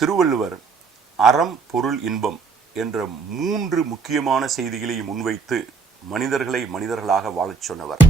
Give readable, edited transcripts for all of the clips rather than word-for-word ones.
திருவள்ளுவர் அறம் பொருள் இன்பம் என்ற 3 முக்கியமான செய்திகளை முன்வைத்து மனிதர்களை மனிதர்களாக வாழச் சொன்னவர்.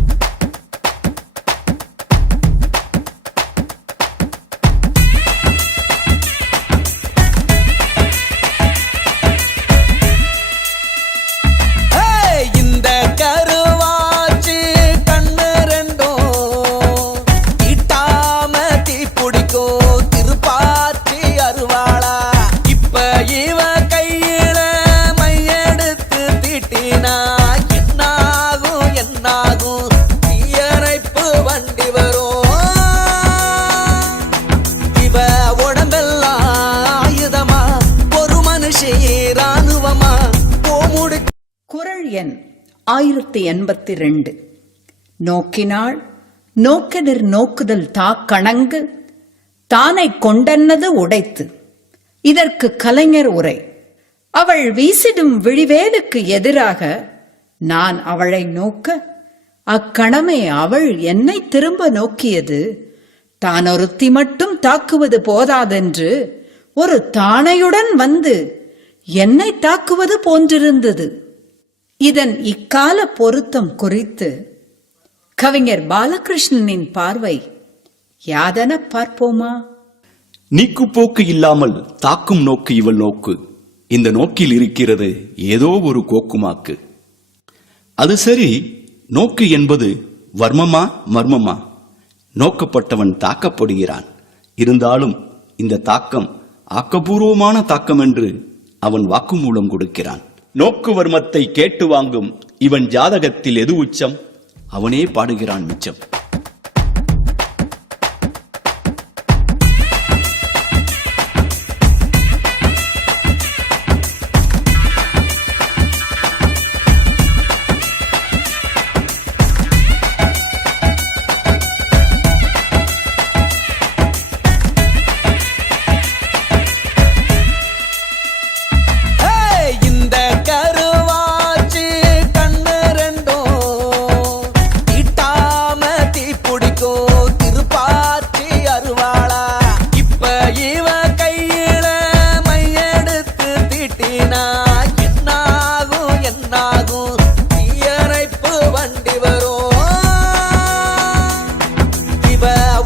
குறள் எண் 1082. நோக்கினாள் நோக்கெதிர் நோக்குதல் தாக்கணங்கு தானை கொண்டன்னது உடைத்து. இதற்கு கலைஞர் உரை. அவள் வீசிடும் விழிவேலுக்கு எதிராக நான் அவளை நோக்க, அக்கணமே அவள் என்னை திரும்ப நோக்கியது. தான் ஒருத்தி மட்டும் தாக்குவது போதாதென்று ஒரு தானையுடன் வந்து என்னை தாக்குவது போன்றிருந்தது. இதன் இக்கால பொருத்தம் குறித்து கவிஞர் பாலகிருஷ்ணனின் பார்வை யாதென பார்ப்போமா? நீக்குப்போக்கு இல்லாமல் தாக்கும் நோக்கு இவள் நோக்கு. இந்த நோக்கில் இருக்கிறது ஏதோ ஒரு கோக்குமாக்கு. அது சரி, நோக்கு என்பது வர்மமா மர்மமா? நோக்கப்பட்டவன் தாக்கப்படுகிறான். இருந்தாலும் இந்த தாக்கம் ஆக்கப்பூர்வமான தாக்கம் என்று அவன் வாக்குமூலம் கொடுக்கிறான். நோக்கு வர்மத்தை கேட்டு வாங்கும் இவன் ஜாதகத்தில் எது உச்சம்? அவனே பாடுகிறான் மிச்சம்.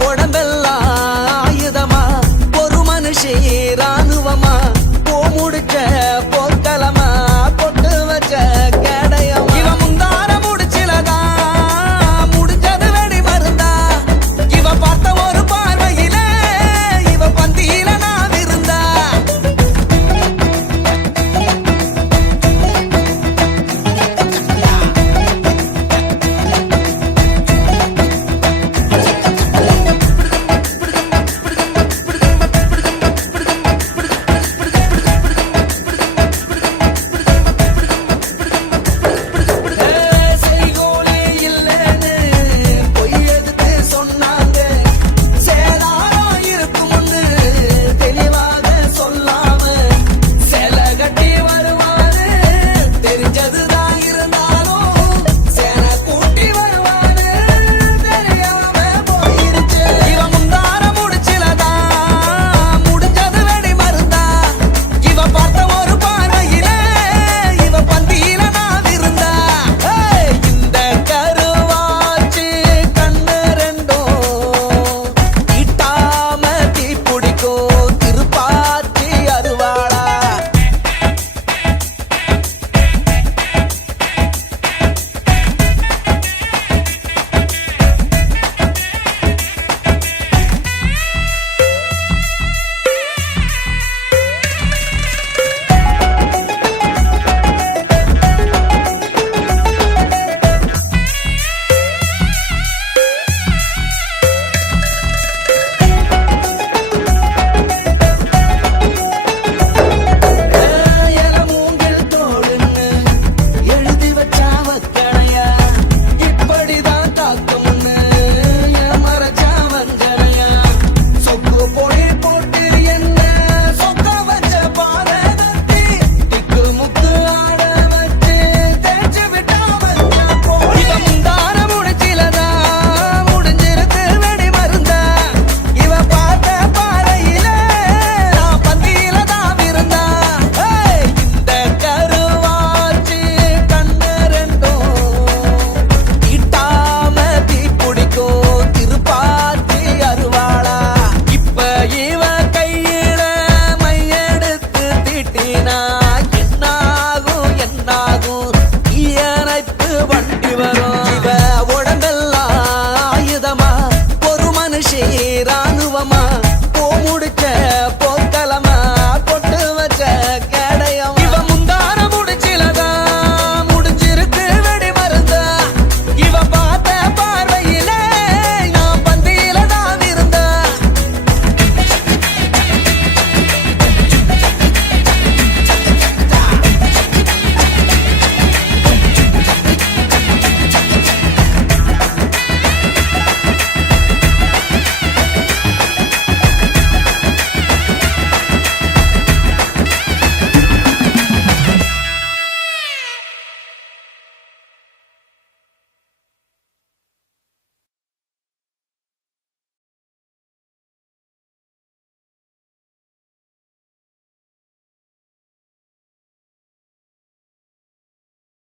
உடம்பெல்லாம் ஆயுதமா ஒரு மனுஷன்